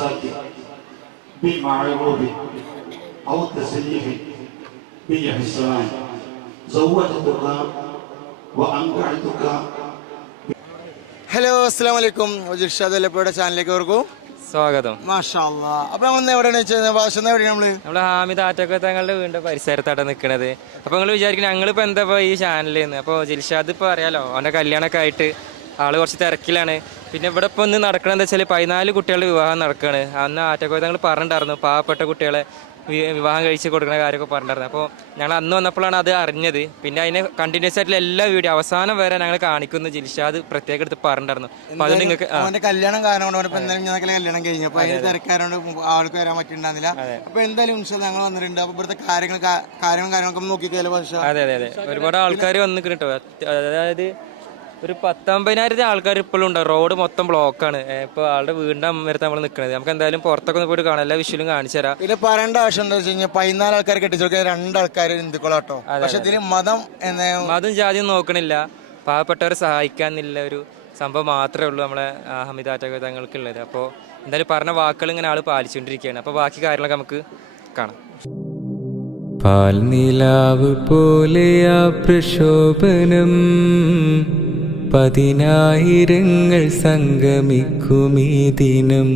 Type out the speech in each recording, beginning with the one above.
الإمساك بالمعروف أو التسليح بإحسان زوجتك وأنكحتك hello അസ്സാം വലൈക്കും ജിർഷാദ് അല്ലപ്പയുടെ ചാനലിലേക്ക് ഓർക്കും സ്വാഗതം മാഷാ അല്ലാ അപ്പൊ നമ്മൾ എവിടെയാണ് വെച്ചത് ഭാഷ എവിടെയാണ് നമ്മള് നമ്മൾ ഹാമിദ് ആറ്റൊക്കെ തങ്ങളുടെ വീടിന്റെ പരിസരത്താണ് നിൽക്കുന്നത് അപ്പൊ നിങ്ങൾ വിചാരിക്കുന്നത് ഞങ്ങളിപ്പോ എന്താ ഇപ്പൊ ഈ ചാനലിൽ അപ്പോൾ ജിൽഷാദ് ഇപ്പൊ അറിയാലോ അവന്റെ കല്യാണമൊക്കെ ആയിട്ട് ആൾ കുറച്ച് തിരക്കിലാണ്. പിന്നെ ഇവിടെ ഇപ്പോൾ ഒന്ന് നടക്കണത് എന്താ വെച്ചാൽ പതിനാല് കുട്ടികളുടെ വിവാഹം നടക്കുകയാണ് അന്ന് ആറ്റക്കോയതങ്ങൾ തങ്ങൾ പറഞ്ഞിട്ടുണ്ടായിരുന്നു. പാവപ്പെട്ട കുട്ടികളെ വിവാഹം കഴിച്ച് കൊടുക്കുന്ന കാര്യമൊക്കെ പറഞ്ഞിട്ടുണ്ടായിരുന്നു. അപ്പോൾ ഞങ്ങൾ അന്ന് വന്നപ്പോഴാണ് അത് അറിഞ്ഞത്. പിന്നെ അതിനെ കണ്ടിന്യൂസ് ആയിട്ടുള്ള എല്ലാ വീഡിയോ അവസാനം വരെ ഞങ്ങൾ കാണിക്കുന്നു ജിൽഷാദ് പ്രത്യേകം എടുത്ത് പറഞ്ഞിട്ടുണ്ടായിരുന്നു. അപ്പോൾ അത് നിങ്ങൾക്ക് കല്യാണം കാരണം കല്യാണം കഴിഞ്ഞു. അപ്പൊ അതിന് തിരക്കാരോണ്ട് ആൾക്ക് വരാൻ അപ്പോൾ എന്തായാലും ഞങ്ങൾ വന്നിട്ടുണ്ട്. അപ്പോൾ ഇവിടുത്തെ കാര്യങ്ങൾ കാ- കാര്യങ്ങളും കാര്യങ്ങളൊക്കെ നോക്കിക്കാലോ പക്ഷേ. അതെ അതെ അതെ. ഒരുപാട് ആൾക്കാർ വന്നിട്ടുണ്ട് കേട്ടോ അതായത് ഒരു പത്തമ്പതിനായിരത്തി ആൾക്കാർ ഇപ്പോഴും ഉണ്ട്. റോഡ് മൊത്തം ബ്ലോക്കാണ് ഇപ്പോൾ ആളുടെ വീടിന്റെ അമ്മരത്ത് നമ്മൾ നിൽക്കുന്നത് നമുക്ക് എന്തായാലും പുറത്തൊക്കെ ഒന്ന് പോയിട്ട് കാണാം. എല്ലാ വിഷയം കാണിച്ചു തരാം. പിന്നെ പറയേണ്ട ആവശ്യം എന്താ വെച്ച് കഴിഞ്ഞാൽ പതിനാല് ആൾക്കാർ കെട്ടിച്ചോക്കെ രണ്ടാൾക്കാർ ഹിന്ദുക്കളാട്ടോ. പക്ഷെ ഇതിന് മതം എന്ന മതം ജാതിയും നോക്കണില്ല. പാവപ്പെട്ടവരെ സഹായിക്കാന്നില്ല ഒരു സംഭവം മാത്രമേ ഉള്ളൂ നമ്മളെ ഹമിദാറ്റ തങ്ങൾക്കുള്ളത്. അപ്പോൾ എന്തായാലും പറഞ്ഞ വാക്കുകൾ ഇങ്ങനെ ആൾ പാലിച്ചുകൊണ്ടിരിക്കുകയാണ്. അപ്പോൾ ബാക്കി കാര്യങ്ങളൊക്കെ നമുക്ക് കാണാം. പാൽനിലാവ് പോലെയാ പ്രശോഭനം പതിനായിരങ്ങൾ സംഗമിക്കുമീ ദിനം.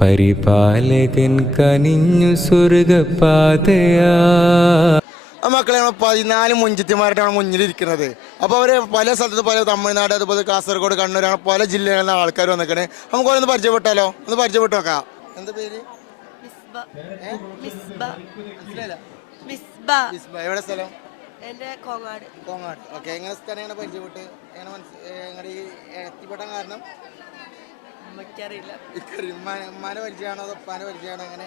പരിപാലകൻ കനിഞ്ഞു സ്വർഗപാതയാ. ആ മക്കളെ നമ്മൾ പതിനാല് മുഞ്ചിത്തിമാരായിട്ടാണ് മുന്നിലിരിക്കുന്നത്. അപ്പോൾ അവർ പല സ്ഥലത്ത് പല തമിഴ്നാട് അതുപോലെ കാസർഗോഡ് കണ്ണൂർ അങ്ങനെ പല ജില്ലകളിൽ നിന്ന് ആൾക്കാർ വന്നിക്കണേ നമുക്ക് ഓരോന്ന് പരിചയപ്പെട്ടാലോ? ഒന്ന് പരിചയപ്പെട്ട് നോക്കാം. എന്താ പേര്? മിസ്ബ. മിസ്ബ. മനസ്സിലായില്ല മിസ്ബ. ഇസ്മ, എവിടെ സ്ഥലം? എന്റെ കോങ്ങാട്. കോങ്ങാട്. ഓക്കെ എങ്ങനെ സ്ഥലമാണ് പരിചയപ്പെട്ട്? എങ്ങനെ മനസ്സ് നിങ്ങളുടെ ഈ എത്തിപ്പെടാൻ കാരണം? അമ്മയ്ക്കറിയില്ല ഇക്കറി ഉമ്മാനെ ഉമ്മാനെ പരിചയമാണോ അതോ ഉപ്പാനെ പരിചയമാണോ? അങ്ങനെ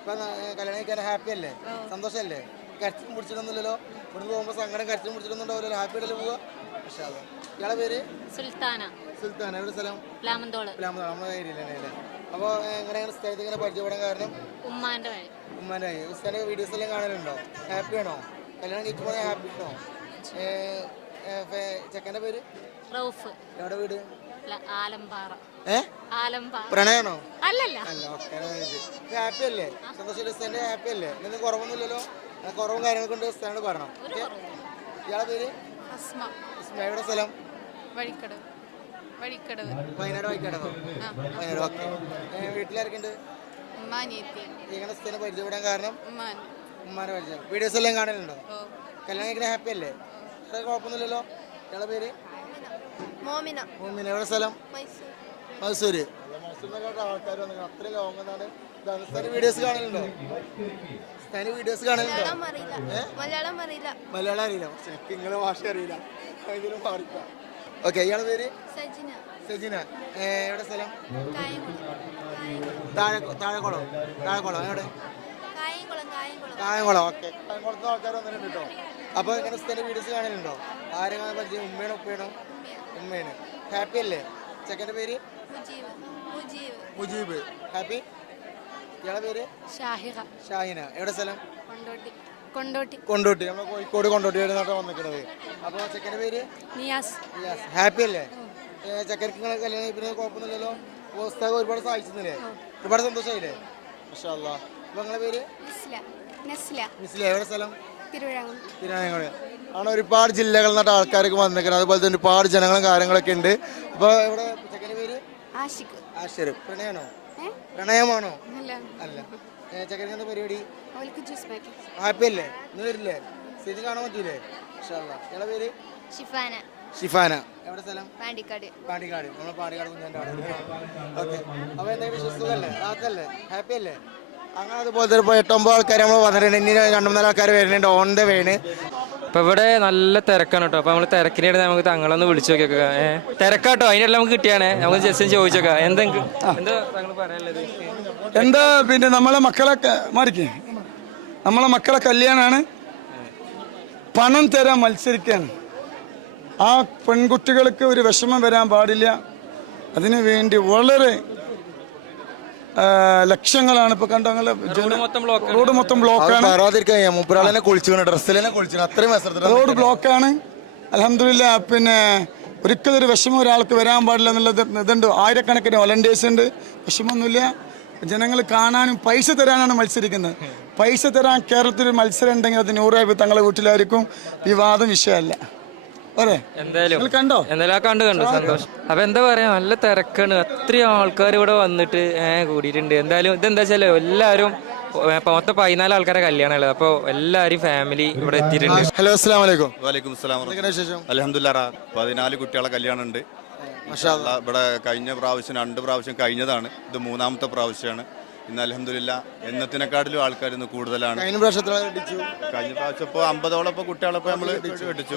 ഇപ്പൊ കല്യാണം കഴിക്കാൻ ഹാപ്പി അല്ലേ? സന്തോഷമല്ലേ? കരച്ചിലും പിടിച്ചിട്ടൊന്നുമില്ലല്ലോ? ഇവിടുന്ന് പോകുമ്പോൾ സങ്കടം കരച്ചിലും പിടിച്ചിട്ടൊന്നുണ്ടാവില്ലല്ലോ ഹാപ്പി ആയിട്ടല്ലേ പോവാ പക്ഷേ അത് ഇയാളെ പേര്? സുൽത്താന. സുൽത്താന. എവിടെ സ്ഥലം? നമ്മുടെ ഏരിയയിലാണ് അപ്പോൾ എങ്ങനെയാണ് എങ്ങനെ സ്ഥലത്ത് ഇങ്ങനെ പരിചയപ്പെടാൻ കാരണം? ഉമ്മാന്റെ വഴി. ഉസ്താന്റെ വീഡിയോസ് എല്ലാം കാണലുണ്ടോ? ഹാപ്പിയാണോ ആണോ? കല്യാണം കഴിക്കുമ്പോൾ ഹാപ്പി ആണോ ചെക്കന്റെ പേര്? റൌഫ്. എവിടെ വീട്? ആലമ്പാറ. ഏ? ആലമ്പാറ. പ്രണയാണോ? അല്ലല്ല. അല്ല ഓക്കെ ഹാപ്പി അല്ലേ? സന്തോഷം ഉസ്താന്റെ ഹാപ്പി അല്ലേ? ഇന്നും കുറവൊന്നുമില്ലല്ലോ? കുറവും കാര്യങ്ങളൊക്കെ ഉണ്ട് ഉസ്താനോട് പറയണം. ഇയാളെ പേര്? അസ്മ. എവിടെ സ്ഥലം? വഴിക്കടവ്. വഴിക്കടവ്. വയനാട് വഴിക്കടവോ? വയനാട് ഓക്കെ. വീട്ടിലാർക്കുണ്ട് ഉമ്മാനിയത്തി ഇങ്ങനെ സ്ഥലം പരിചയപ്പെടാൻ കാരണം? ഉമ്മാൻ ഉമ്മാനെ പരിചയം. വീഡിയോസ് എല്ലാം കാണലുണ്ടോ? കല്യാണം കഴിക്കുന്ന ഹാപ്പി അല്ലേ? വേറെ കുഴപ്പമൊന്നുമില്ലല്ലോ? ഇയാളെ പേര്? മോമിന. മൂന്നിന് എവിടെ സ്ഥലം? മൈസൂര്. മൈസൂരിനൊക്കെ ആൾക്കാർ വന്നു അത്രയും ലോങ് എന്നാണ് സ്ഥലം വീഡിയോസ് കാണലുണ്ടോ? വീഡിയോസ് കാണലുണ്ടോ മലയാളം അറിയില്ല. മലയാളം അറിയില്ല. നിങ്ങളെ ഭാഷ അറിയില്ല. ഇതിലും മാറിക്കാം ഓക്കെ ഇയാളെ പേര്? സജിന. സജിന. എവിടെ സ്ഥലം? താഴെക്കുളം താഴെക്കുളം എവിടെ? കായംകുളം ഓക്കെ. കായംകുളത്ത് ആൾക്കാർ വന്നിട്ടുണ്ട് കേട്ടോ അപ്പോൾ ഇങ്ങനെ സ്ഥല വീഡിയോസ് കാണലുണ്ടോ? ആരെ കാണാൻ പരിചയം? ഉമ്മയാണോ ഉപ്പയാണോ? ഉമ്മയാണ്. ഹാപ്പി അല്ലേ? ചെക്കന്റെ പേര്? മുജീബ്. ഹാപ്പി? ഇയാളെ പേര്? ഷാഹിറ ഷാഹിന. എവിടെ സ്ഥലം? കൊണ്ടോട്ടി. കൊണ്ടോട്ടി. നമ്മൾ കോഴിക്കോട് കൊണ്ടോട്ടി വരുന്നോട്ടാണ് വന്നിക്കുന്നത് അപ്പോൾ ചെക്കന്റെ പേര്? നിയാസ്. നിയാസ്. ഹാപ്പി അല്ലേ? ഏ, ചെക്കർക്ക് നിങ്ങളെ കല്യാണം കഴിപ്പിന് കുഴപ്പമൊന്നുമില്ലല്ലോ? പുസ്തകം ഒരുപാട് സഹായിച്ചിരുന്നില്ലേ? ഒരുപാട് സന്തോഷമായില്ലേ പക്ഷേ നിങ്ങളെ പേര്? മിസ്സിലെ എവിടെ സ്ഥലം? തിരുവനന്തപുരം. ആണ് ഒരുപാട് ജില്ലകളിൽ നിന്നിട്ട് ആൾക്കാരൊക്കെ വന്നിരിക്കുന്നത്. അതുപോലെ തന്നെ ഒരുപാട് ജനങ്ങളും കാര്യങ്ങളൊക്കെ ഉണ്ട്. അപ്പോൾ ഇവിടെ ചെക്കന്റെ പേര്? ആഷിഖ് ആശ്ചര്യം പ്രണയമാണോ? പ്രണയമാണോ? അല്ല. ചെക്കനക്ക് എന്താ പരിപാടി? ഹാപ്പി അല്ലേ ഇന്ന് വരില്ലേ? സ്ഥിതി കാണാൻ പറ്റൂലേ. ഇയാളെ പേര്? ഷിഫാന. ഷിഫാന. എവിടെ സ്ഥലം? പാണ്ടിക്കാട്. പാണ്ടിക്കാട്. നമ്മൾ പാണ്ടിക്കാട് കുഞ്ഞാന്റെ അവിടെ. ഓക്കെ. അപ്പോൾ എന്തെങ്കിലും വിശ്വസ്തല്ലേ റാത്തല്ലേ ഹാപ്പി അല്ലേ അങ്ങനെ അതുപോലെ തന്നെ ഇപ്പോൾ എട്ടൊമ്പത് ആൾക്കാർ നമ്മൾ വന്നിട്ടുണ്ട്. ഇനി രണ്ടു മൂന്നാൽ ആൾക്കാർ വരുന്നുണ്ട്. On the way. ഇപ്പം ഇവിടെ നല്ല തിരക്കാണ് കേട്ടോ. അപ്പോൾ നമ്മൾ തിരക്കിനിടെ നമുക്ക് തങ്ങളൊന്ന് വിളിച്ചു നോക്കിയൊക്കെ. ഏഹ് തിരക്കാട്ടോ. അതിനെല്ലാം നമുക്ക് കിട്ടിയാണേ. നമുക്ക് ജസ്റ്റ് ചോദിച്ചോക്കാം. എന്താ എന്താ താങ്കൾ പറയാനുള്ളത്? എന്താ പിന്നെ നമ്മളെ മക്കളെ മാറിക്കേ. നമ്മളെ മക്കളെ കല്യാണാണ്. പണം തരാൻ മത്സരിക്കുകയാണ് ആ പെൺകുട്ടികൾക്ക് ഒരു വിഷമം വരാൻ പാടില്ല. അതിനു വേണ്ടി വളരെ ലക്ഷങ്ങളാണ് ഇപ്പൊ കണ്ട മൊത്തം ബ്ലോക്ക് റോഡ് മൊത്തം ബ്ലോക്കാണ് റോഡ് ബ്ലോക്കാണ് അലഹമില്ല പിന്നെ ഒരിക്കലും ഒരു വിഷമം ഒരാൾക്ക് വരാൻ പാടില്ല എന്നുള്ളത് ഇതുണ്ട്. ആയിരക്കണക്കിന് വോളണ്ടിയേഴ്സ് ഉണ്ട്. വിഷമമൊന്നുമില്ല. ജനങ്ങൾ കാണാനും പൈസ തരാനാണ് മത്സരിക്കുന്നത്. പൈസ തരാൻ കേരളത്തിൽ ഒരു മത്സരം ഉണ്ടെങ്കിൽ അത് നൂറായി തങ്ങളെ വീട്ടിലായിരിക്കും. വിവാദം വിഷയമല്ല. എന്തായാലും. കണ്ടോ? എന്തായാലും ആ കണ്ടു കണ്ടു. സന്തോഷം. അപ്പൊ എന്താ പറയാ നല്ല തിരക്കാണ്. അത്രയും ആൾക്കാർ ഇവിടെ വന്നിട്ട് ഏഹ് കൂടിയിട്ടുണ്ട്. എന്തായാലും ഇതെന്താ വെച്ചാൽ എല്ലാവരും മൊത്തം പതിനാല് ആൾക്കാരെ കല്യാണമുള്ളത് അപ്പൊ എല്ലാരും ഫാമിലി ഇവിടെ എത്തിയിട്ടുണ്ട്. ഹലോ അസ്സാം വലൈക്കും വലൈക്കും സ്ലാം എന്തൊക്കെയാണ് വിശേഷം? അലഹമുല്ലാ പതിനാല് കുട്ടികളെ കല്യാണം ഉണ്ട് ഇവിടെ കഴിഞ്ഞ പ്രാവശ്യം രണ്ട് പ്രാവശ്യം കഴിഞ്ഞതാണ്. ഇത് മൂന്നാമത്തെ പ്രാവശ്യമാണ്. ഇന്ന് അലഹമില്ല എന്നത്തിനെക്കാട്ടിലും ആൾക്കാർ ഇന്ന് കൂടുതലാണ്. കഴിഞ്ഞ പ്രാവശ്യം ഇപ്പോൾ അമ്പതോളം ഇപ്പോൾ കുട്ടികളെ ഇപ്പോൾ നമ്മൾ വെടിച്ചു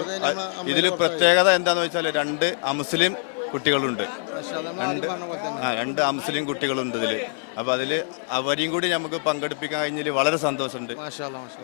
ഇതിൽ പ്രത്യേകത എന്താണെന്ന് വെച്ചാൽ രണ്ട് അമുസ്ലിം കുട്ടികളുണ്ട്. രണ്ട് ആ രണ്ട് അമുസ്ലിം കുട്ടികളുണ്ട് ഇതിൽ അപ്പോൾ അതിൽ അവരെയും കൂടി നമുക്ക് പങ്കെടുപ്പിക്കാൻ കഴിഞ്ഞതിൽ വളരെ സന്തോഷമുണ്ട്.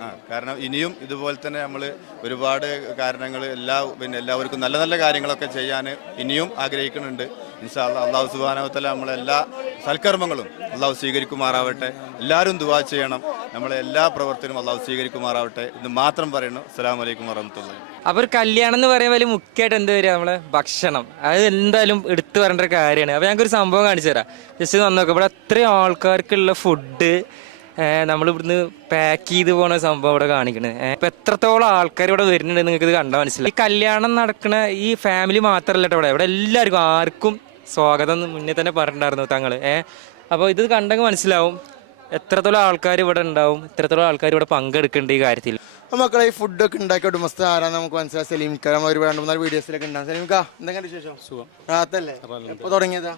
ആ കാരണം ഇനിയും ഇതുപോലെ തന്നെ നമ്മൾ ഒരുപാട് കാരണങ്ങൾ എല്ലാ പിന്നെ എല്ലാവർക്കും നല്ല നല്ല കാര്യങ്ങളൊക്കെ ചെയ്യാൻ ഇനിയും ആഗ്രഹിക്കുന്നുണ്ട്. ഇൻഷാല്ല അള്ളാഹു സുബാനവത്തല നമ്മളെല്ലാ സൽക്കർമ്മങ്ങളും അള്ളാഹു സ്വീകരിക്കുമാറാവട്ടെ. എല്ലാവരും ദുവാ ചെയ്യണം. നമ്മളെ എല്ലാ പ്രവർത്തനവും അള്ളാഹു സ്വീകരിക്കുമാറാവട്ടെ എന്ന് മാത്രം പറയുന്നു. അസ്സാം വലൈക്കും വറഹമത്തുള്ള അപ്പൊ ഒരു കല്യാണം എന്ന് പറയുമ്പോൾ അതിൽ മുഖ്യമായിട്ട് എന്ത് വരിക നമ്മളെ? ഭക്ഷണം. അത് എന്തായാലും എടുത്തു പറയേണ്ട ഒരു കാര്യമാണ്. അപ്പൊ ഞങ്ങൾക്ക് ഒരു സംഭവം കാണിച്ചു തരാം. ജസ്റ്റ് നോക്കാം. ഇവിടെ അത്രയും ആൾക്കാർക്കുള്ള ഫുഡ് നമ്മൾ ഇവിടുന്ന് പാക്ക് ചെയ്ത് പോണ സംഭവം ഇവിടെ കാണിക്കണത് ഇപ്പൊ എത്രത്തോളം ആൾക്കാർ ഇവിടെ വരുന്നുണ്ട് നിങ്ങൾക്ക് ഇത് കണ്ടാൽ മനസ്സിലായി. ഈ കല്യാണം നടക്കുന്ന ഈ ഫാമിലി മാത്രമല്ല ഇവിടെ. ഇവിടെ എല്ലാവർക്കും ആർക്കും സ്വാഗതം മുന്നേ തന്നെ പറഞ്ഞിട്ടുണ്ടായിരുന്നു തങ്ങൾ. ഏഹ് അപ്പോൾ ഇത് കണ്ടെങ്കിൽ മനസ്സിലാവും എത്രത്തോളം ആൾക്കാർ ഇവിടെ ഉണ്ടാവും എത്രത്തോളം ആൾക്കാർ ഇവിടെ പങ്കെടുക്കുന്നുണ്ട് ഈ കാര്യത്തിൽ. മക്കളെ ഈ ഫുഡൊക്കെ ഉണ്ടാക്കിയ ഉടമസ്ഥ ആരാന്ന് നമുക്ക് മനസ്സിലായി. സലീംക്ക നമ്മൾ ഒരു രണ്ട് മൂന്നാൽ വീഡിയോസിലൊക്കെ ഉണ്ടാകും സലീംക്ക എന്തെങ്കിലും വിശേഷം? സുഖം. റാത്തല്ലേ? ഇപ്പൊ തുടങ്ങിയതാ?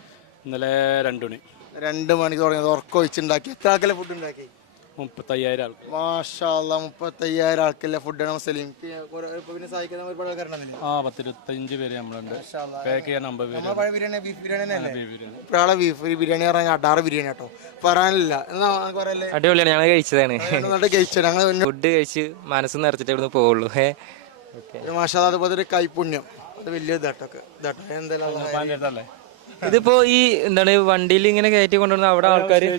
ഇന്നലെ രണ്ടു മണി. രണ്ട് മണിക്ക് തുടങ്ങിയത്. ഉറക്കം ഒഴിച്ചുണ്ടാക്കി. എത്ര ആൾക്കല്ലേ ഫുഡ് ഉണ്ടാക്കി? മുപ്പത്തയ്യായിരം ആൾക്ക്. മാഷാല്ല മുപ്പത്തയ്യായിരം ആൾക്കല്ലേ ഫുഡാണ് സലീം ഇപ്പൊ പിന്നെ സഹായിക്കുന്ന ഒരുപാട് ആൾക്കാരുണ്ടെന്നില്ലേ ആ പത്തിരുപത്തഞ്ച് പേര് നമ്മളുണ്ട്. പാക്ക് ചെയ്യാൻ അമ്പത് പേര് പഴയ ബിരിയാണി ബീഫ് ബിരിയാണി ബിരിയാണി. ഇപ്പഴാളെ ബീഫ് ബിരിയാണി പറഞ്ഞാൽ അടാറ് ബിരിയാണി കേട്ടോ. പറയാനില്ല. അടിപൊളിയാണ്. ഞങ്ങൾ കഴിച്ചതാണ്. എന്നിട്ട് കഴിച്ചു. ഞങ്ങൾ ഫുഡ് കഴിച്ച് മനസ്സ് നിറച്ചിട്ട് ഇവിടുന്ന് പോവുള്ളൂ. മാഷാ അതുപോലെ ഒരു കൈപുണ്യം. അത് വലിയ ഇതാട്ടൊക്കെ ഇതാട്ടോ എന്തായാലും ഇതിപ്പോ ഈ എന്താണ് വണ്ടിയിൽ ഇങ്ങനെ കയറ്റി കൊണ്ടുവന്ന അവിടെ ആൾക്കാർ ആ,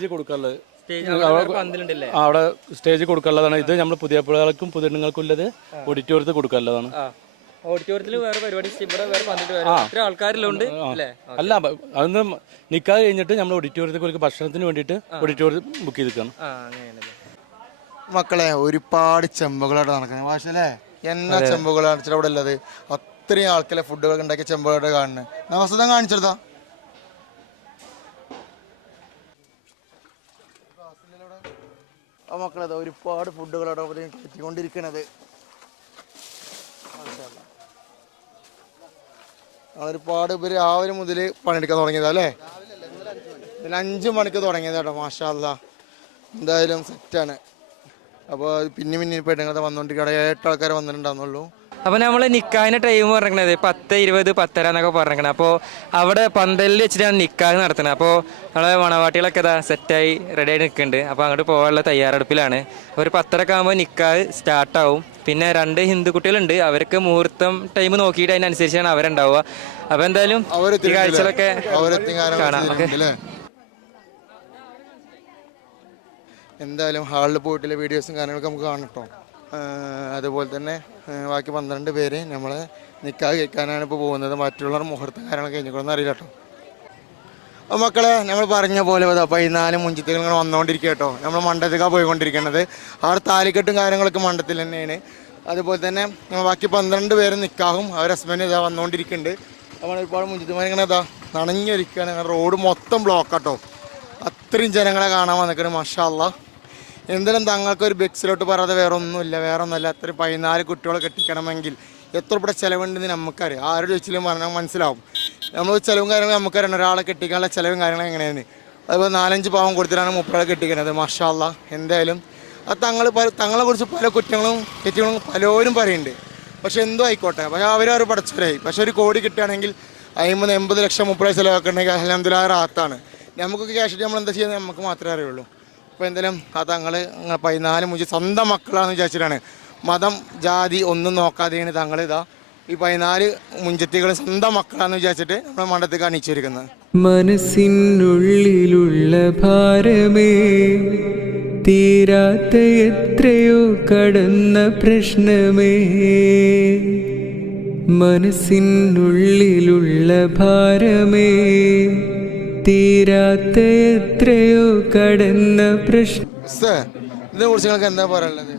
അവിടെ സ്റ്റേജ് കൊടുക്കാനുള്ളതാണ്. ഇത് നമ്മൾ പുതിയ പിള്ളേർക്കും പുതിയങ്ങൾക്കും ഉള്ളത് ഓഡിറ്റോറിയത്തിൽ കൊടുക്കാനുള്ളതാണ്. ഓഡിറ്റോറിയത്തിൽ വേറെ പരിപാടി ഇവിടെ വേറെ പന്ത്രണ്ട് ആൾക്കാരിലുണ്ട് അല്ലേ? അല്ല അതൊന്നും നിൽക്കാതെ കഴിഞ്ഞിട്ട് നമ്മൾ ഓഡിറ്റോറിയത്തിൽ ഭക്ഷണത്തിന് വേണ്ടിയിട്ട് ഓഡിറ്റോറിയം ബുക്ക് ചെയ്തിരിക്കണം മക്കളെ ഒരുപാട് ചെമ്പുകളായിട്ട് നടക്കുന്നത് പക്ഷേ എന്നാ ചെമ്പുകളാണ് അവിടെ ഉള്ളത്? അത്രയും ആൾക്കാരെ ഫുഡുകൾ ഉണ്ടാക്കിയ ചെമ്പുകളായിട്ട് കാണുന്നത് നവസതം കാണിച്ചെടുത്താ? ആ മക്കളെ ദാ ഒരുപാട് ഫുഡുകളോടെ കയറ്റിക്കൊണ്ടിരിക്കണത് ഒരുപാട് ഇവർ രാവിലെ മുതൽ പണിയെടുക്കാൻ തുടങ്ങിയതാ അല്ലേ? ഇതിൽ അഞ്ചു മണിക്ക് തുടങ്ങിയത് കേട്ടോ മാഷാ അല്ലാ എന്തായാലും സെറ്റാണ് അപ്പോൾ പിന്നെ പിന്നെ പെണ്ണുങ്ങളെ വന്നുകൊണ്ടിരിക്കുക ഏട്ട് ആൾക്കാർ വന്നിട്ടുണ്ടാവുന്നുള്ളൂ. അപ്പൊ നമ്മൾ നിക്കാഹിന്റെ ടൈം പറഞ്ഞത് പത്ത് ഇരുപത് പത്തര എന്നൊക്കെ പറഞ്ഞിരിക്കണം അപ്പോൾ അവിടെ പന്തലിൽ വെച്ചിട്ടാണ് നിക്കാഹ് നടത്തുന്നത്. അപ്പോൾ നമ്മളെ മണവാട്ടികളൊക്കെ ഇതാ സെറ്റായി റെഡി ആയി നിൽക്കുന്നുണ്ട്. അപ്പോൾ അങ്ങോട്ട് പോകാനുള്ള തയ്യാറെടുപ്പിലാണ്. ഒരു പത്തരക്ക് ആകുമ്പോൾ നിക്കാഹ് സ്റ്റാർട്ടാവും പിന്നെ രണ്ട് ഹിന്ദു കുട്ടികളുണ്ട്. അവർക്ക് മുഹൂർത്തം ടൈം നോക്കിയിട്ട് അതിനനുസരിച്ചാണ് അവരുണ്ടാവുക. അപ്പോൾ എന്തായാലും ഈ കാഴ്ചകളൊക്കെ കാണാം. ഓക്കെ. എന്തായാലും ഹാളിൽ പോയിട്ടുള്ള വീഡിയോസും കാര്യങ്ങളൊക്കെ നമുക്ക് കാണാം കേട്ടോ. അതുപോലെ തന്നെ ബാക്കി പന്ത്രണ്ട് പേര് നമ്മളെ നിക്കാഹ് കേൾക്കാനാണ് ഇപ്പോൾ പോകുന്നത്. മറ്റുള്ളവർ മുഹൂർത്തം കാര്യങ്ങളൊക്കെ കഴിഞ്ഞിക്കൊന്നും അറിയില്ല കേട്ടോ. അപ്പോൾ മക്കളെ നമ്മൾ പറഞ്ഞ പോലെ പതിനാല് മുഞ്ചിത്തുകൾ ഇങ്ങനെ വന്നുകൊണ്ടിരിക്കുക കേട്ടോ. നമ്മൾ മണ്ഡലത്തിലേക്കാണ് പോയിക്കൊണ്ടിരിക്കുന്നത് അവിടെ താലിക്കെട്ടും കാര്യങ്ങളൊക്കെ മണ്ഡലത്തിൽ തന്നെയാണ്. അതുപോലെ തന്നെ ബാക്കി പന്ത്രണ്ട് പേര് നിൽക്കാവും അവർ ഹസ്ബൻഡ് ഇതാ വന്നുകൊണ്ടിരിക്കുന്നുണ്ട് നമ്മൾ ഒരുപാട് മുഞ്ചിത്തുമാരിങ്ങനെ ഇതാ നനഞ്ഞൊരിക്കുകയാണ് റോഡ് മൊത്തം ബ്ലോക്കാട്ടോ കേട്ടോ. അത്രയും ജനങ്ങളെ കാണാൻ വന്നിരിക്കുന്നത് മഷാല്ല എന്തായാലും തങ്ങൾക്ക് ഒരു ബെക്സിലോട്ട് പറയാതെ വേറെ ഒന്നുമില്ല വേറെ ഒന്നുമില്ല അത്ര പതിനാല് കുട്ടികളെ കെട്ടിക്കണമെങ്കിൽ എത്ര ഇവിടെ ചിലവുണ്ടെന്ന് നമുക്കറിയാം. ആരോട് ചോദിച്ചാലും പറഞ്ഞാൽ മനസ്സിലാവും. നമ്മൾ ചിലവും കാര്യങ്ങളും നമുക്കറിയണം. ഒരാളെ കെട്ടിക്കാനുള്ള ചിലവും കാര്യങ്ങളും എങ്ങനെയാണ്? അതുപോലെ നാലഞ്ച് പാവം കൊടുത്തിട്ടാണ് മുപ്പതെ കെട്ടിക്കുന്നത്. മഷാല്ല എന്തായാലും അത് തങ്ങൾ പല തങ്ങളെ കുറിച്ച് പല കുറ്റങ്ങളും തെറ്റുകളും പലരും പറയുന്നുണ്ട്. പക്ഷെ എന്തോ ആയിക്കോട്ടെ. പക്ഷെ അവരവർ പഠിച്ചവരായി പക്ഷെ ഒരു കോടി കിട്ടുകയാണെങ്കിൽ അമ്പത് എൺപത് ലക്ഷം മുപ്പത് ചിലവാക്കണമെങ്കിൽ അലഹമ്മദില്ല റാത്താണ്. നമുക്കൊക്കെ ക്യാഷ് നമ്മൾ എന്താ ചെയ്യുന്നത്? നമുക്ക് മാത്രമേ അറിയുള്ളൂ. അപ്പോൾ എന്തായാലും തങ്ങൾ പതിനാല് മുഞ്ച് സ്വന്തം മക്കളാണെന്ന് വിചാരിച്ചിട്ടാണ്. മതം ജാതി ഒന്നും നോക്കാതെയാണ് തങ്ങൾ ഇതാ ഈ പതിനാല് മുഞ്ചത്തികൾ സ്വന്തം മക്കളാന്ന് വിചാരിച്ചിട്ട് നമ്മൾ മണ്ഡലത്തിൽ കാണിച്ചിരിക്കുന്നത് മനസ്സിനുള്ളിലുള്ള ഭാരമേ തീരാത്ത എത്രയോ കടന്ന പ്രശ്നമേ. മനസ്സിനുള്ളിലുള്ള ഭാരമേ തീരാത്ത എത്രയോ കടന്ന പ്രശ്നം ഇതിനെ കുറിച്ച് നിങ്ങൾക്ക് എന്താ പറയാനുള്ളത്?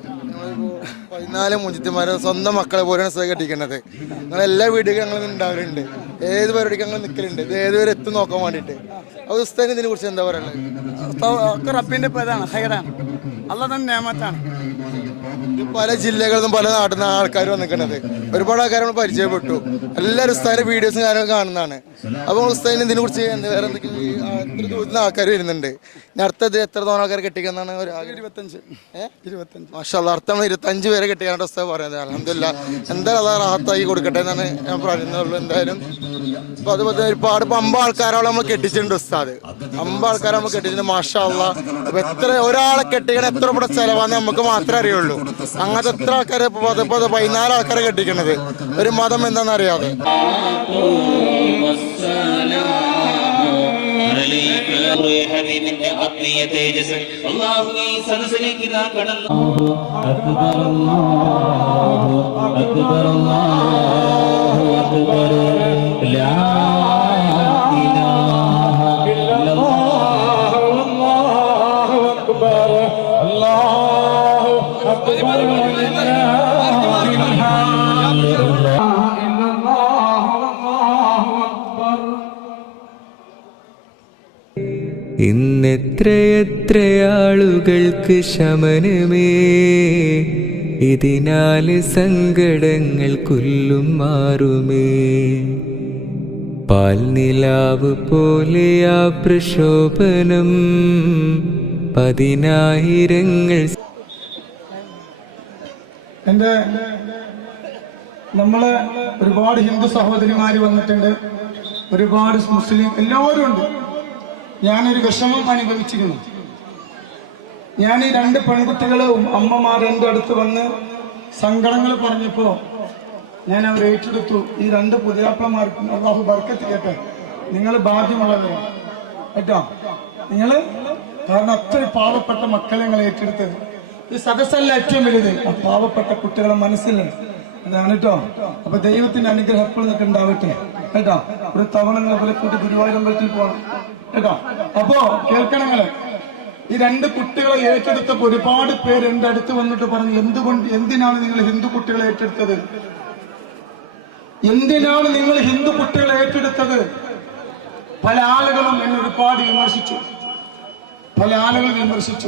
പതിനാല് മുഞ്ചിത്തിമാരെ സ്വന്തം മക്കളെ പോലെയാണ് സേ കെട്ടിക്കുന്നത്. നിങ്ങൾ എല്ലാ വീടുകളും ഞങ്ങൾ ഉണ്ടാവലുണ്ട് ഏത് പരിപാടിക്ക് ഞങ്ങൾ നിൽക്കലുണ്ട് ഇത് ഏതുവരെ എത്തും നോക്കാൻ വേണ്ടിയിട്ട്. അത് ഉസ്താൻ ഇതിനെ കുറിച്ച് എന്താ പറയാനുള്ളത്? ഒക്കെ റബ്ബിന്റെ പേരാണ് ഹൈറാണ്. അല്ല തന്നെ ഇത് പല ജില്ലകളിലും നിന്നും പല നാട്ടിൽ നിന്ന് ആൾക്കാർ വന്നിരിക്കുന്നത് ഒരുപാട് ആൾക്കാർ നമ്മൾ പരിചയപ്പെട്ടു. എല്ലാവരും ഉസ്താദിന്റെ വീഡിയോസും കാര്യങ്ങളും കാണുന്നതാണ്. അപ്പോൾ ഉസ്താദിന് ഇതിനെ കുറിച്ച് എന്ത് വേറെ എന്തെങ്കിലും ദൂരത്തിൽ നിന്ന് ആൾക്കാർ വരുന്നുണ്ട്. ഇനി അടുത്തത് എത്ര തോന്നുന്ന ആൾക്കാർ കെട്ടിക്കുന്നതാണ് ഒരു ഇരുപത്തഞ്ച്. ഇരുപത്തഞ്ച്. മാഷാല്ല അർത്ഥം ഇരുപത്തഞ്ച് പേരെ കിട്ടിയാണ് ഉസ്താദ് പറയുന്നത്. അലഹമില്ല എന്തായാലും അത് റാഹത്താക്കി കൊടുക്കട്ടെ എന്നാണ് ഞാൻ പറയുന്നുള്ളൂ എന്തായാലും. അപ്പൊ അതുപോലെ തന്നെ ഒരുപാട് ഇപ്പൊ അമ്പ ആൾക്കാരോളം നമ്മൾ കെട്ടിച്ചിട്ടുണ്ട് ഉസ്താദ്. അമ്പ ആൾക്കാരെ നമ്മൾ കെട്ടിച്ചിട്ടുണ്ട് മാഷാല്ല. അപ്പൊ എത്ര ഒരാളെ കെട്ടിക്കണ എത്ര ഇവിടെ ചെലവാന്ന് നമുക്ക് മാത്രമേ അറിയുള്ളൂ. അങ്ങനത്തെ എത്ര ആൾക്കാരെ പതിനാല് ആൾക്കാരെ കെട്ടിക്കണത്? ഒരു മതം എന്താണെന്ന് അറിയാതെ ഹബീബിന്റെ ആത്മീയ തേജസ് അള്ളാഹു ഈ സദസ്സിലേക്ക് ഇതാ കടന്നു ഇന്നെത്രയെത്ര ആളുകൾക്ക് ശമനമേ? ഇതിനാല് സങ്കടങ്ങൾ കൊല്ലും മാറുമേ? പാൽനിലാവ് പോലെ ആ പ്രക്ഷോഭനം പതിനായിരങ്ങൾ എന്റെ നമ്മളെ ഒരുപാട് ഹിന്ദു സഹോദരിമാര് വന്നിട്ടുണ്ട്. ഒരുപാട് മുസ്ലിം എല്ലാവരും ഉണ്ട്. ഞാനൊരു വിഷമം അനുഭവിച്ചിരുന്നു. ഞാൻ ഈ രണ്ട് പെൺകുട്ടികളും അമ്മമാർ എന്റെ അടുത്ത് വന്ന് സങ്കടങ്ങൾ പറഞ്ഞപ്പോ ഞാൻ അവർ ഏറ്റെടുത്തു. ഈ രണ്ട് പുതിയാപ്പളമാർക്കും അള്ളാഹു ബർക്കത്ത് കേട്ടെ. നിങ്ങൾ ബാധ്യമുള്ളവരാണ് കേട്ടോ? നിങ്ങൾ? കാരണം അത്ര പാവപ്പെട്ട മക്കളെ നിങ്ങൾ ഏറ്റെടുത്തത്. ഈ സദസ്സല്ല ഏറ്റവും വലുത്. ആ പാവപ്പെട്ട കുട്ടികളെ മനസ്സിലുണ്ട് അതാണ് കേട്ടോ. അപ്പൊ ദൈവത്തിന്റെ അനുഗ്രഹം എപ്പോഴും ഉണ്ടാവട്ടെ. കേട്ടോ? ഒരു തവണ നിങ്ങളെ പോലെ കൂട്ടി ഗുരുവായൂരമ്പലത്തിൽ പോകണം കേട്ടോ? അപ്പോ കേൾക്കണങ്ങൾ ഈ രണ്ട് കുട്ടികളെ ഏറ്റെടുത്തപ്പോ ഒരുപാട് പേര് എന്റെ അടുത്ത് വന്നിട്ട് പറഞ്ഞു എന്തുകൊണ്ട് എന്തിനാണ് നിങ്ങൾ ഹിന്ദു കുട്ടികളെ ഏറ്റെടുത്തത്? എന്തിനാണ് നിങ്ങൾ ഹിന്ദു കുട്ടികളെ ഏറ്റെടുത്തത്? പല ആളുകളും എന്നെ ഒരുപാട് വിമർശിച്ചു. പല ആളുകളും വിമർശിച്ചു.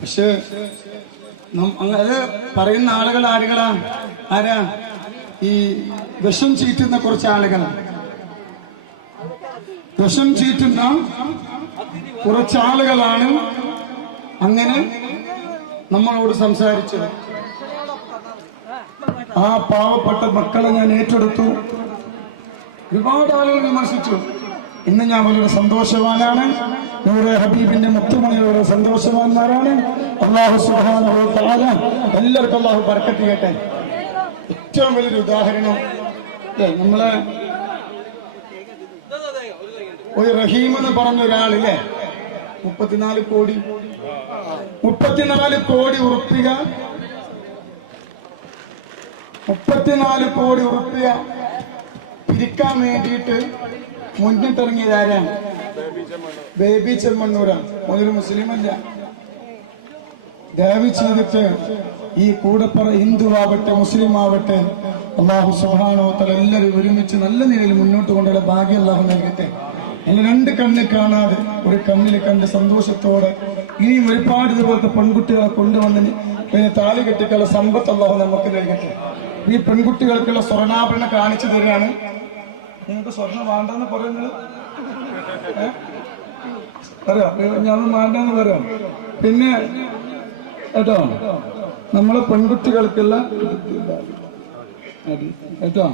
പക്ഷേ അത് പറയുന്ന ആളുകൾ ആരുകളാ? ആരാ? ഈ വിഷം ചീറ്റുന്ന കുറച്ച് ആളുകളാണ് വിഷം ചീറ്റുന്ന കുറച്ചാളുകളാണ് അങ്ങനെ നമ്മളോട് സംസാരിച്ചത്. ആ പാവപ്പെട്ട മക്കളെ ഞാൻ ഏറ്റെടുത്തു. ഒരുപാട് ആളുകൾ വിമർശിച്ചു. ഇന്ന് ഞാൻ വളരെ സന്തോഷവാനാണ്. നൂറെ ഹബീബിന്റെ മുത്തുമണി വളരെ സന്തോഷവാന്മാരാണ്. അള്ളാഹു സുഹാന എല്ലാവർക്കും അള്ളാഹു ചെയ്യട്ടെ. ഏറ്റവും വലിയൊരു ഉദാഹരണം. നമ്മളെ ഒരു റഹീം എന്ന് പറഞ്ഞ ഒരാളില്ലേ? മുപ്പത്തിനാല് കോടി. മുപ്പത്തിനാല് കോടി ഉറപ്പിക. മുപ്പത്തിനാല് കോടി ഉറപ്പിക പിരിക്കാൻ വേണ്ടിയിട്ട് മുന്നിട്ടിറങ്ങിയത് ആരാണ്? ബേബി ചെമ്മണ്ണൂരാണ്. ഒരു മുസ്ലിം അല്ല ദയവ് ചെയ്തിട്ട് ഈ കൂടെപ്പറ ഹിന്ദു ആവട്ടെ മുസ്ലിം ആവട്ടെ അള്ളാഹു സുബാനോ തല എല്ലാവരും ഒരുമിച്ച് നല്ല നിലയിൽ മുന്നോട്ട് കൊണ്ടുള്ള ഭാഗ്യം അള്ളാഹു നൽകട്ടെ. എന്നെ രണ്ട് കണ്ണിൽ കാണാതെ ഒരു കണ്ണിൽ കണ്ട് സന്തോഷത്തോടെ ഇനിയും ഒരുപാട് ഇതുപോലത്തെ പെൺകുട്ടികളെ കൊണ്ടുവന്നിന് പിന്നെ താലി കെട്ടിക്കുള്ള സമ്പത്ത് അള്ളാഹു നമുക്ക് നൽകട്ടെ. ഈ പെൺകുട്ടികൾക്കുള്ള സ്വർണാഭരണം കാണിച്ചു തരികയാണ് നിങ്ങൾക്ക് സ്വർണം വേണ്ടെന്ന് പറയുന്നത്? പറയാം? ഞാൻ വേണ്ടെന്ന് പറയാം? പിന്നെ കേട്ടോ? നമ്മളെ പെൺകുട്ടികൾക്കുള്ള കേട്ടോ?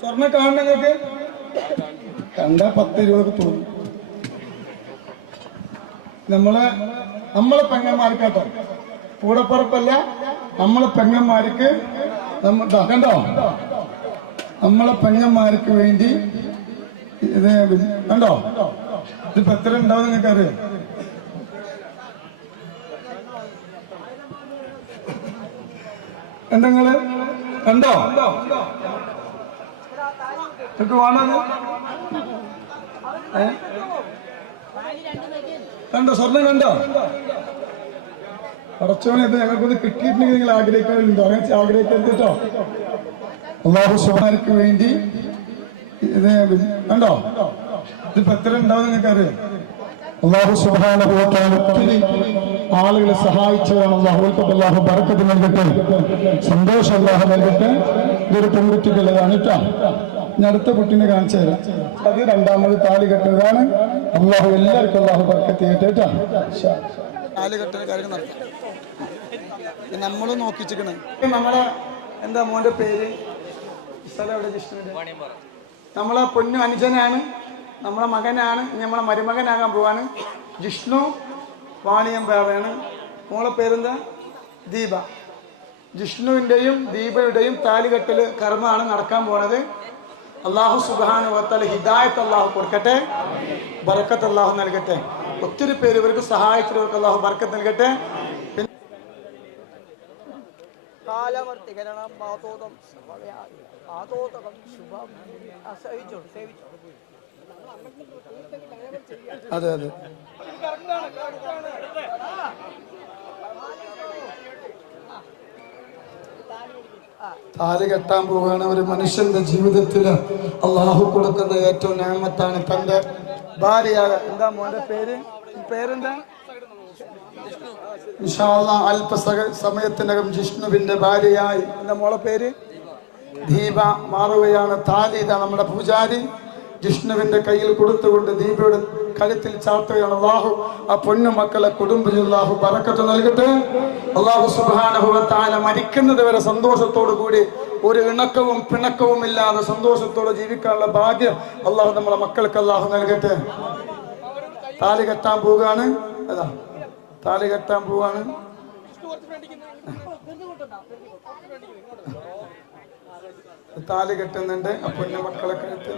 സ്വർണ കാണുന്ന നിങ്ങൾക്ക്? കണ്ട പത്ത് ഇരുപതൊക്കെ തോന്നും. നമ്മളെ നമ്മളെ പെങ്ങന്മാർക്ക് കേട്ടോ. നമ്മളെ പെങ്ങന്മാർക്ക് നമ്മ കണ്ടോ? നമ്മളെ പെങ്ങന്മാർക്ക് വേണ്ടി ഇത് കണ്ടോ? ഇതിപ്പോ എത്ര ഉണ്ടാവും നിങ്ങൾക്ക് അറിയാം എന്തെങ്കിലും കണ്ടോ? നിങ്ങൾക്ക് വേണത്? കണ്ടോ? സ്വർണം കണ്ടോ? പടച്ചോനെ ഇത് ഞങ്ങൾക്കൊന്ന് കിട്ടിയിട്ടുണ്ടെങ്കിൽ നിങ്ങൾ ആഗ്രഹിക്കുന്നുണ്ടോ അങ്ങനെ ആഗ്രഹിക്കരുത് കേട്ടോ. അള്ളാഹു സുബാനക്ക് വേണ്ടി ഇത് കണ്ടോ? ഇതിപ്പോ എത്ര ഉണ്ടാവും നിങ്ങൾക്കറിയാം അള്ളാഹു സുബാനുഭവത്താൽ ഒത്തിരി ആളുകളെ സഹായിച്ചതാണ് അള്ളാഹുൽക്ക് അള്ളാഹു ബറക്കത്ത് നൽകട്ടെ. സന്തോഷം അള്ളാഹു നൽകട്ടെ. ഇതൊരു പെൺകുട്ടിക്കുള്ളതാണ് കേട്ടോ. ഞാൻ അടുത്ത കുട്ടീനെ കാണിച്ചു തരാം. അത് രണ്ടാമത് താലി കെട്ടതാണ് അള്ളാഹു എല്ലാവർക്കും അള്ളാഹു ബർക്കത്ത് ചെയ്യട്ടെ നമ്മൾ താലി കാര്യം നടത്താം നമ്മളും എന്താ മോന്റെ പേര്? സ്ഥലം എവിടെ ജിഷ്ണുവിന്റെ നമ്മളെ പൊന്നു അനുജനാണ്. നമ്മളെ മകനാണ്. നമ്മളെ മരുമകനാകാൻ പോവാണ്. ജിഷ്ണു വാണിയമ്പാവയാണ്. മോളെ പേരെന്താ? ദീപ. ജിഷ്ണുവിന്റെയും ദീപയുടെയും താലികെട്ടൽ കർമ്മമാണ് നടക്കാൻ പോണത്. അള്ളാഹു സുബാന വത്താൽ ഹിദായത്ത് അള്ളാഹു കൊടുക്കട്ടെ. ബർക്കത്ത് അള്ളാഹു നൽകട്ടെ. ഒത്തിരി പേര് ഇവർക്ക് സഹായിച്ചവർക്ക് അള്ളാഹു ബർക്കത്ത് നൽകട്ടെ. ശുഭം സേവിച്ചോളൂ സേവിച്ചോളൂ. അതെ അതെ. താലി കെട്ടാൻ പോവുകയാണ് ഒരു മനുഷ്യന്റെ ജീവിതത്തിൽ അള്ളാഹു കൊടുക്കുന്ന ഏറ്റവും ഞാമത്താണ്. തന്റെ ഭാര്യയാക എന്താ മോന്റെ പേര്? പേരെന്താ? അല്പ സമയത്തിനകം ജിഷ്ണുവിന്റെ ഭാര്യയായി. എന്താ മോളെ പേര്? ദീപ മാറുകയാണ്. താലി ഇതാ നമ്മുടെ പൂജാരി. ജിഷ്ണുവിന്റെ കയ്യിൽ കൊടുത്തുകൊണ്ട് ദീപയുടെ കഴുത്തിൽ ചാർത്തുകയാണ് അള്ളാഹു. ആ പൊന്നു മക്കളെ കുടുംബത്തിൽ അള്ളാഹു പറക്കത്ത് നൽകട്ടെ. അള്ളാഹു സുബാനഹുവത്താല മരിക്കുന്നത് വരെ സന്തോഷത്തോടു കൂടി ഒരു ഇണക്കവും പിണക്കവും ഇല്ലാതെ സന്തോഷത്തോടെ ജീവിക്കാനുള്ള ഭാഗ്യം അള്ളാഹു നമ്മളെ മക്കൾക്ക് അള്ളാഹു നൽകട്ടെ. താലി കെട്ടാൻ പോവുകയാണ്. അതാ താലി കെട്ടാൻ പോവാണ് താലി കെട്ടുന്നുണ്ട് ആ പൊന്നു മക്കളെ കഴുത്ത്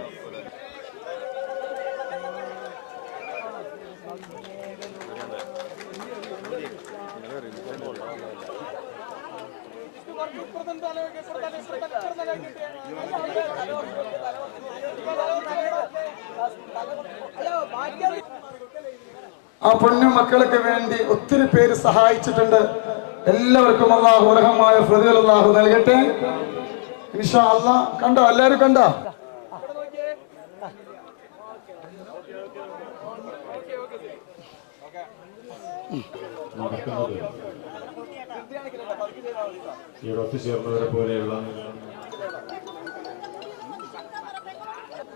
ആ പൊന്നു മക്കൾക്ക് വേണ്ടി ഒത്തിരി പേര് സഹായിച്ചിട്ടുണ്ട്. എല്ലാവർക്കും അള്ളാഹു അർഹമായ പ്രതികൾ അള്ളാഹു നൽകട്ടെ. കണ്ടോ? എല്ലാരും കണ്ടോ? നടക്കുന്നത്. ഒത്തുചേർന്നവരെ പോലെയുള്ള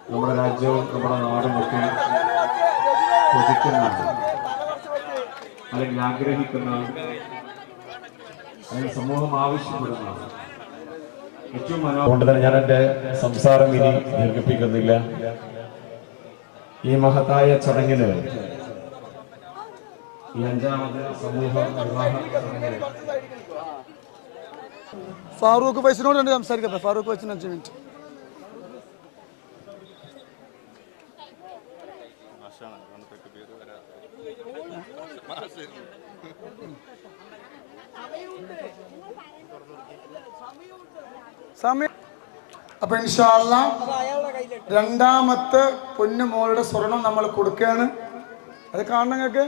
നമ്മുടെ രാജ്യവും നമ്മുടെ നാടും ഒക്കെ കൊതിക്കുന്ന അല്ലെങ്കിൽ ആഗ്രഹിക്കുന്ന അല്ലെങ്കിൽ സമൂഹം ആവശ്യപ്പെടുന്ന ഏറ്റവും അതുകൊണ്ട് തന്നെ ഞാൻ എന്റെ സംസാരം ഇനി ദീർഘിപ്പിക്കുന്നില്ല. ഈ മഹത്തായ ചടങ്ങിന് ഈ അഞ്ചാമത് സമൂഹ വിവാഹ ചടങ്ങിന് ഫാറൂഖ് വൈസിനോട് രണ്ട് സംസാരിക്കട്ടെ ഫാറൂഖ് വൈസിന് അഞ്ച് മിനിറ്റ്. സമയം. അപ്പൊ ഇൻഷാല്ല രണ്ടാമത്തെ പൊന്നു മോളുടെ സ്വർണം നമ്മൾ കൊടുക്കുകയാണ്. അത് കാണണം നിങ്ങൾക്ക്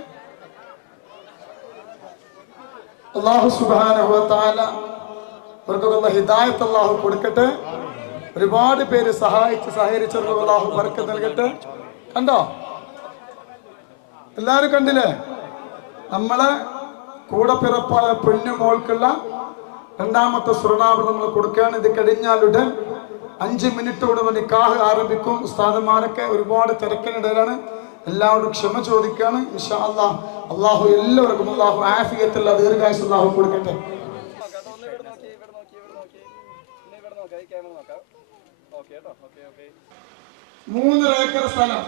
അള്ളാഹു സുബാനഹുല അവർക്കൊക്കെ ഹിദായത്ത് അള്ളാഹു കൊടുക്കട്ടെ. ഒരുപാട് പേര് സഹായിച്ച് സഹകരിച്ചവർക്ക് അള്ളാഹു വർക്ക് നൽകട്ടെ. കണ്ടോ? എല്ലാരും കണ്ടില്ലേ? നമ്മളെ കൂടെ പിറപ്പായ പെണ്ണു മോൾക്കുള്ള രണ്ടാമത്തെ സ്വർണാഭരണം നമ്മൾ കൊടുക്കുകയാണ്. ഇത് കഴിഞ്ഞാലുടൻ അഞ്ച് മിനിറ്റോട് നിക്കാഹ് ആരംഭിക്കും. ഉസ്താദന്മാരൊക്കെ ഒരുപാട് തിരക്കിനിടയിലാണ്. എല്ലാവരും ക്ഷമ ചോദിക്കുകയാണ്. ഇൻഷാ അള്ളാഹ് അള്ളാഹു എല്ലാവർക്കും അള്ളാഹു ആഫിയത്തുള്ള ദീർഘായുസ് അള്ളാഹു കൊടുക്കട്ടെ. മൂന്നര ഏക്കർ സ്ഥലം.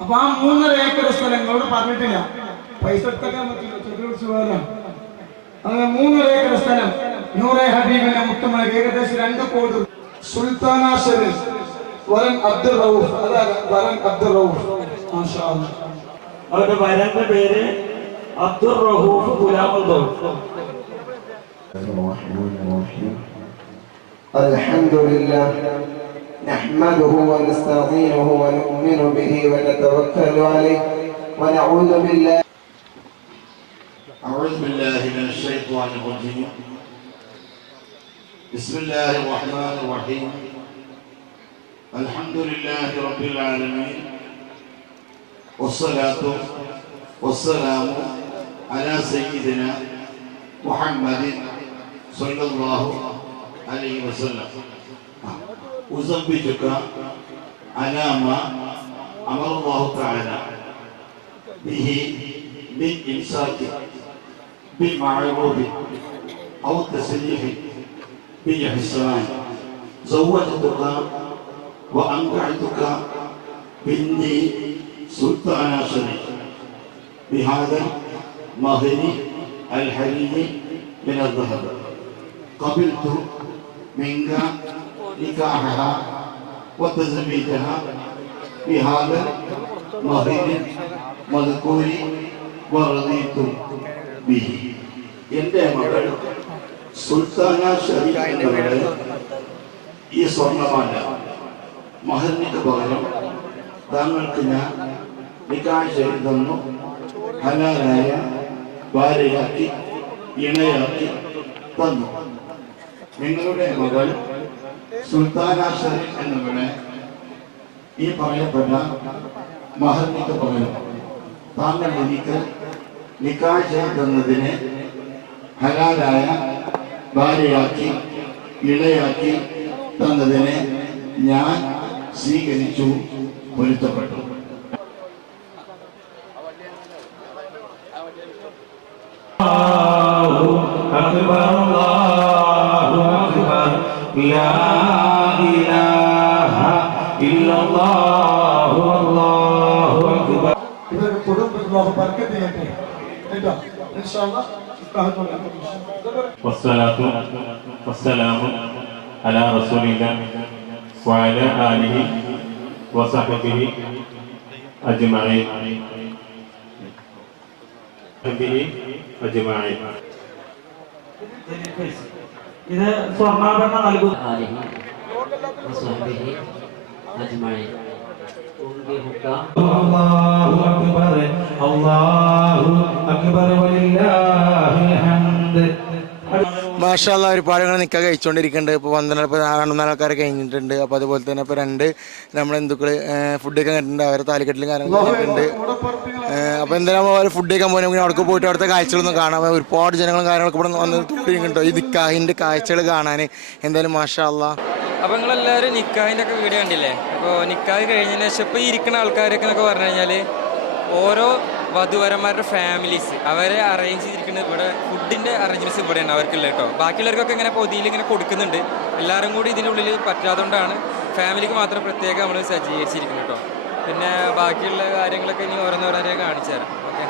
അപ്പൊ ആ മൂന്നര ഏക്കർ സ്ഥലം എന്നോട് പറഞ്ഞിട്ടില്ല. പൈസ എടുത്തക്കാൻ പറ്റില്ല ചെറുപിടിച്ച് പോകല്ലോ അങ്ങനെ മൂന്നര ഏക്കർ സ്ഥലം. നൂറെ ഹബീബിന്റെ മുത്തമ്മക്ക് ഏകദേശം രണ്ട് കോടി സുൽത്താന ഷെറീഫ് വരൻ അബ്ദുൾ റൌഫ്. അതാ വരൻ അബ്ദുൾ റൌഫ്. അവരുടെ വരന്റെ പേര് അബ്ദുൾ റഹൂഫ് ഗുലാമുൽ റൌഫ് الحمد لله. نحمده ونستعينه ونؤمن به ونتوكل عليه ونعوذ بالله. أعوذ بالله من الشيطان الرجيم. بسم الله الرحمن الرحيم. الحمد لله رب العالمين. والصلاة والسلام على سيدنا محمد صلى الله عليه وسلم أزوجك على ما أمر الله تعالى به من إمساك بالمعروف أو التسليح بالإحسان زوجتك وأنكحتك بني سلطان شريف بهذا المهر الحريم من الذهب قبلت منك نكاحها وتزويجها بهذا المهر المذكور ورضيت به എൻ്റെ മകൾ സുൽത്താന ഷരീഫ് എന്നവരുടെ ഈ സ്വർണ്ണമാല മഹറിന് പകരം താങ്കൾക്ക് ഞാൻ നിക്കാഹ് ചെയ്തു തന്നു ഹലാലായ ഭാര്യയാക്കി ഇണയാക്കി തന്നു നിങ്ങളുടെ മകൾ സുൽത്താനാശ എന്നിവിടെ ഈ പറയപ്പെട്ട മഹറിന് പകരം താങ്കൾ എനിക്ക് നിക്കാഹ് ചെയ്തു തന്നതിന് ഹലാലായ ഭാര്യയാക്കി ഇളയാക്കി തന്നതിനെ ഞാൻ സ്വീകരിച്ചു പൊരുത്തപ്പെട്ടു. والصلاة والسلام على رسول الله وعلى آله وصحبه أجمعين به أجمعين ഇത് സ്വർണ്ണാഭരണം നൽകും അല്ലാഹു മാഷാല്ല ഒരുപാട് ഞങ്ങൾ നിൽക്കാൻ കഴിച്ചുകൊണ്ടിരിക്കുന്നുണ്ട് ഇപ്പോൾ പന്ത്രണ്ട് ഇപ്പോൾ രണ്ടു നാലാൾക്കാർ കഴിഞ്ഞിട്ടുണ്ട്. അപ്പോൾ അതുപോലെ തന്നെ ഇപ്പോൾ രണ്ട് നമ്മുടെ ഹിന്ദുക്കൾ ഫുഡ് കഴിക്കാൻ കണ്ടിട്ടുണ്ട്. അവരെ താലിക്കെട്ടിലും കാര്യങ്ങളും കഴിഞ്ഞിട്ടുണ്ട് അപ്പോൾ എന്തായാലും അവർ ഫുഡ് കഴിക്കാൻ പോകുന്ന അവിടെ പോയിട്ട് അവിടുത്തെ കാഴ്ചകളൊന്നും കാണാൻ ഒരുപാട് ജനങ്ങളും കാര്യങ്ങളൊക്കെ ഇവിടെ വന്ന് കൂടിയിരിക്കുന്നുണ്ടോ ഈ നിക്കാഹിന്റെ കാഴ്ചകൾ കാണാൻ എന്തായാലും മാഷാല്ല. അപ്പോൾ നിങ്ങളെല്ലാവരും നിക്കാഹിന്റെ ഒക്കെ വീഡിയോ കണ്ടില്ലേ? അപ്പോൾ നിക്കാഹ് കഴിഞ്ഞതിന് ശേഷം ഇപ്പോൾ ഇരിക്കുന്ന ആൾക്കാരൊക്കെ എന്നൊക്കെ പറഞ്ഞു കഴിഞ്ഞാൽ ഓരോ വധുവരന്മാരുടെ ഫാമിലീസ് അവരെ അറേഞ്ച് ചെയ്തിരിക്കുന്നത് ഇവിടെ ഫുഡിന്റെ അറേഞ്ച്മെന്റ്സ് ഇവിടെയാണ് അവർക്കുള്ള കേട്ടോ. ബാക്കിയുള്ളവർക്കൊക്കെ ഇങ്ങനെ പൊതിയിൽ ഇങ്ങനെ കൊടുക്കുന്നുണ്ട്. എല്ലാവരും കൂടി ഇതിന്റെ ഉള്ളിൽ പറ്റാത്തതുകൊണ്ടാണ് ഫാമിലിക്ക് മാത്രം പ്രത്യേകം നമ്മൾ സജ്ജീകരിച്ചിരിക്കുന്നത് കേട്ടോ. പിന്നെ ബാക്കിയുള്ള കാര്യങ്ങളൊക്കെ ഇനി ഓരോന്നോരോ കാണിച്ചു തരാം ഓക്കെ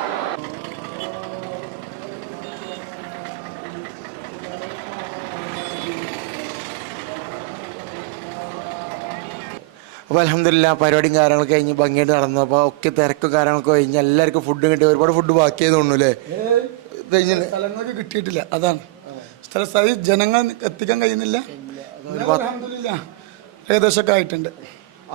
അപ്പോൾ അലഹമില്ല പരിപാടിയും കാര്യങ്ങളൊക്കെ കഴിഞ്ഞ് ഭംഗിയായിട്ട് നടന്നു. അപ്പോൾ ഒക്കെ തിരക്കും കാര്യങ്ങളൊക്കെ കഴിഞ്ഞ് എല്ലാവർക്കും ഫുഡ് കിട്ടി. ഒരുപാട് ഫുഡ് ബാക്കി തോന്നുന്നു അല്ലേ? സ്ഥലങ്ങൾക്ക് കിട്ടിയിട്ടില്ല. അതാണ്. സ്ഥല സ്ഥലം ജനങ്ങൾ എത്തിക്കാൻ കഴിയുന്നില്ല. ഏകദേശമൊക്കെ ആയിട്ടുണ്ട്.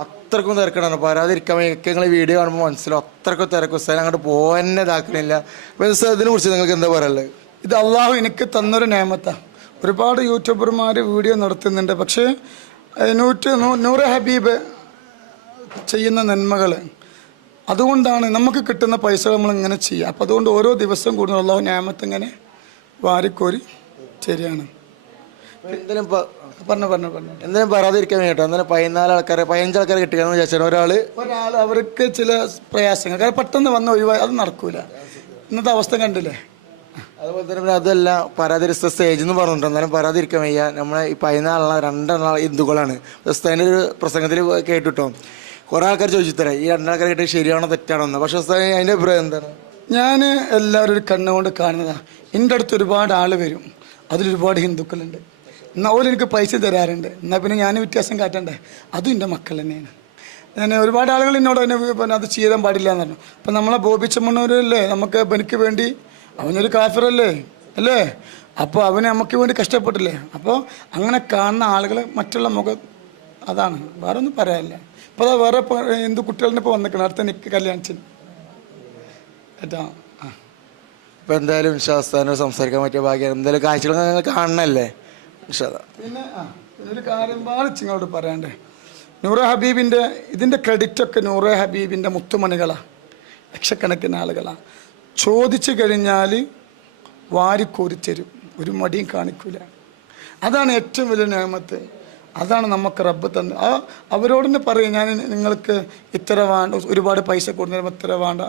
അത്രക്കും തിരക്കാണ്. പരാതിരിക്കാൻ ഒക്കെ നിങ്ങൾ വീഡിയോ കാണുമ്പോൾ മനസ്സിലാവും. അത്രക്കും തിരക്കും. സ്ഥലം അങ്ങോട്ട് പോകാൻ ഇതാക്കണില്ല അപ്പോൾ ഇതിനെ കുറിച്ച് നിങ്ങൾക്ക് എന്താ പറയുള്ളത് ഇത് അള്ളാഹു എനിക്ക് തന്നൊരു നേമത്ത. ഒരുപാട് യൂട്യൂബർമാർ വീഡിയോ നടത്തുന്നുണ്ട്. പക്ഷേ നൂറ്റ് നൂറ് ഹബീബ് ചെയ്യുന്ന നന്മകൾ അതുകൊണ്ടാണ് നമുക്ക് കിട്ടുന്ന പൈസ നമ്മൾ ഇങ്ങനെ ചെയ്യുക. അപ്പം അതുകൊണ്ട് ഓരോ ദിവസം കൂടുന്ന അള്ളാഹു നേമത്ത് ഇങ്ങനെ വാരിക്കോരി ശരിയാണ് എന്തിനും പറഞ്ഞു പറഞ്ഞു പറഞ്ഞു. എന്തിനും പറയാതിരിക്കാൻ വേണ്ടിട്ടോ? എന്നാലും പതിനാല് ആൾക്കാരെ പതിനഞ്ച് ആൾക്കാരെ കിട്ടിയെന്ന് വിചാരിച്ചാൽ ഒരാൾ. ഒരാൾ അവർക്ക് ചില പ്രയാസങ്ങൾ. കാരണം പെട്ടെന്ന് വന്ന് ഒഴിവായി അത് നടക്കൂല. ഇന്നത്തെ അവസ്ഥ കണ്ടില്ലേ? അതുപോലെ തന്നെ അതല്ല പരാതിരിച്ച സ്റ്റേജ് എന്ന് പറഞ്ഞിട്ടുണ്ട്. എന്നാലും പരാതിരിക്കാൻ വയ്യ. നമ്മളെ ഈ പതിനാലെണ്ണ രണ്ടെണ്ണ ഹിന്ദുക്കളാണ്. ഉസ്താദിന്റെ ഒരു പ്രസംഗത്തിൽ കേട്ടിട്ടോ? കുറെ ആൾക്കാർ ചോദിച്ചിത്തരാ ഈ രണ്ടാൾക്കാർ കിട്ടിയത് ശരിയാണോ തെറ്റാണോ എന്ന്? പക്ഷെ അതിന്റെ അഭിപ്രായം എന്താണ്? ഞാൻ എല്ലാവരും ഒരു കണ്ണുകൊണ്ട് കാണുന്നതാണ് എന്റെ അടുത്ത് ഒരുപാട് ആൾ വരും. അതിലൊരുപാട് ഹിന്ദുക്കളുണ്ട്. എന്നാൽ ഓൽ എനിക്ക് പൈസ തരാറുണ്ട്. എന്നാൽ പിന്നെ ഞാൻ വ്യത്യാസം കാട്ടണ്ടേ? അതും എന്റെ മക്കൾ തന്നെയാണ്. ഞാൻ ഒരുപാട് ആളുകൾ എന്നോട് തന്നെ പിന്നെ അത് ചെയ്യാൻ പാടില്ല എന്ന് പറഞ്ഞു. അപ്പം നമ്മളെ ബോബിച്ചമ്മണ്ണൂരല്ലേ നമുക്ക് എനിക്ക് വേണ്ടി. അവനൊരു കാഫിറല്ലേ? അല്ലേ? അപ്പോൾ അവന് നമുക്ക് വേണ്ടി കഷ്ടപ്പെട്ടില്ലേ? അപ്പോൾ അങ്ങനെ കാണുന്ന ആളുകൾ മറ്റുള്ള മുഖം അതാണ്. വേറെ ഒന്നും പറയാനില്ല. ഇപ്പോൾ വേറെ എന്ത് കുട്ടികളുടെ ഇപ്പോൾ വന്നിക്കണം. അടുത്ത നിക്ക് കല്യാണത്തിന് ഇപ്പൊ എന്തായാലും വിശ്വാസത്താനോട് സംസാരിക്കാൻ പറ്റിയ ഭാഗ്യം. എന്തായാലും കാഴ്ചകൾ നിങ്ങൾ കാണണല്ലേ? പിന്നെ ആ ഒരു കാര്യം പാട് നിങ്ങളോട് പറയണ്ടേ. നൂറ ഹബീബിന്റെ ഇതിന്റെ ക്രെഡിറ്റൊക്കെ നൂറ ഹബീബിന്റെ മുത്തുമണികളാണ് ലക്ഷക്കണക്കിന് ആളുകളാണ് ചോദിച്ചു കഴിഞ്ഞാൽ വാരിക്കോരി തരും ഒരു മടിയും കാണിക്കൂല. അതാണ് ഏറ്റവും വലിയ നിയമത്ത് അതാണ് നമുക്ക് റബ്ബ് തന്നെ ആ അവരോട് തന്നെ പറയും ഞാൻ നിങ്ങൾക്ക് ഇത്ര വേണ്ട ഒരുപാട് പൈസ കൊടുത്തു ഇത്ര വേണ്ട.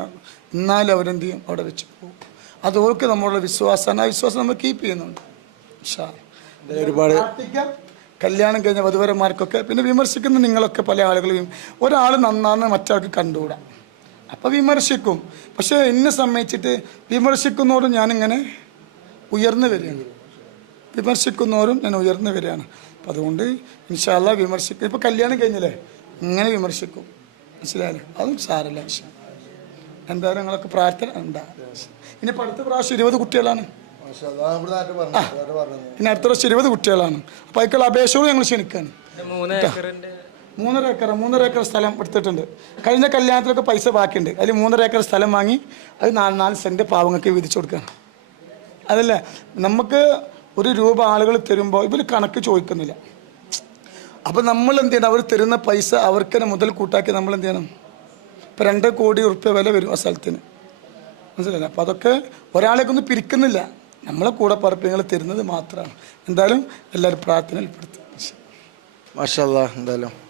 എന്നാലും അവരെന്ത് ചെയ്യും? അവിടെ വെച്ച് പോകും. അത് ഓർക്ക് നമ്മളുടെ വിശ്വാസമാണ് ആ വിശ്വാസം നമ്മൾ കീപ്പ് ചെയ്യുന്നുണ്ട്. ഒരുപാട് കല്യാണം കഴിഞ്ഞ വധുവരന്മാർക്കൊക്കെ പിന്നെ വിമർശിക്കുന്ന നിങ്ങളൊക്കെ പല ആളുകളും ഒരാൾ നന്നാന്ന് മറ്റാൾക്ക് കണ്ടുകൂടാ. അപ്പോൾ വിമർശിക്കും. പക്ഷേ എന്നെ സംബന്ധിച്ചിട്ട് വിമർശിക്കുന്നവരും ഞാനിങ്ങനെ ഉയർന്നു വരികയാണ്. വിമർശിക്കുന്നവരും ഞാൻ ഉയർന്നവരെയാണ് അപ്പം അതുകൊണ്ട് ഇൻഷാല്ല വിമർശിക്കും ഇപ്പം കല്യാണം കഴിഞ്ഞില്ലേ? ഇങ്ങനെ വിമർശിക്കും. മനസ്സിലായാലും അതും സാരല്ല വിഷയം എന്തായാലും നിങ്ങളൊക്കെ പ്രാർത്ഥന? ഉണ്ടാ ഇനി അടുത്ത പ്രാവശ്യം ഇരുപത് കുട്ടികളാണ്. പിന്നെ അടുത്ത പ്രാവശ്യം ഇരുപത് കുട്ടികളാണ്. അപ്പോൾ അതിക്കുള്ള അപേക്ഷകളും ഞങ്ങൾ ക്ഷണിക്കുകയാണ് ഏക്കറിന്റെ മൂന്നര ഏക്കർ മൂന്നര ഏക്കർ സ്ഥലം എടുത്തിട്ടുണ്ട്. കഴിഞ്ഞ കല്യാണത്തിലൊക്കെ പൈസ ബാക്കിയുണ്ട്. അതിൽ മൂന്നര ഏക്കർ സ്ഥലം വാങ്ങി അത് നാല് നാല് സെന്റ് പാവങ്ങൾക്ക് വിധിച്ചു കൊടുക്കുകയാണ് അതല്ല? നമുക്ക് ഒരു രൂപ ആളുകൾ തരുമ്പോൾ ഇവർ കണക്ക് ചോദിക്കുന്നില്ല. അപ്പം നമ്മൾ എന്ത് ചെയ്യണം അവർ തരുന്ന പൈസ അവർക്ക് തന്നെ മുതൽ കൂട്ടാക്കി നമ്മൾ എന്ത് ചെയ്യണം ഇപ്പം രണ്ട് കോടി ഉറുപ്പ്യ വില വരും ആ സ്ഥലത്തിന്. മനസ്സിലായില്ല? അപ്പോൾ അതൊക്കെ ഒരാളേക്കൊന്നും പിരിക്കുന്നില്ല. നമ്മളെ കൂടെ പറപ്പിങ്ങൾ തരുന്നത് മാത്രമാണ്. എന്തായാലും എല്ലാവരും പ്രാർത്ഥനയിൽപ്പെടുത്തും മാഷാ എന്തായാലും.